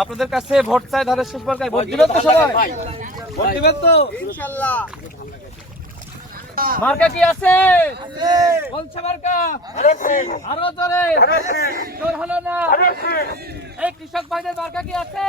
আপনাদের কাছে ভোট চাই ধানের শেষ মার্কায় ভোট দিবেন তো সবাই? ভোট দিবেন তো ইনশাআল্লাহ। মার্কা কি আছে? বলছে মার্কা আরো জোরে জোর হলো না। এই কৃষক ভাইদের মার্কা কি আছে?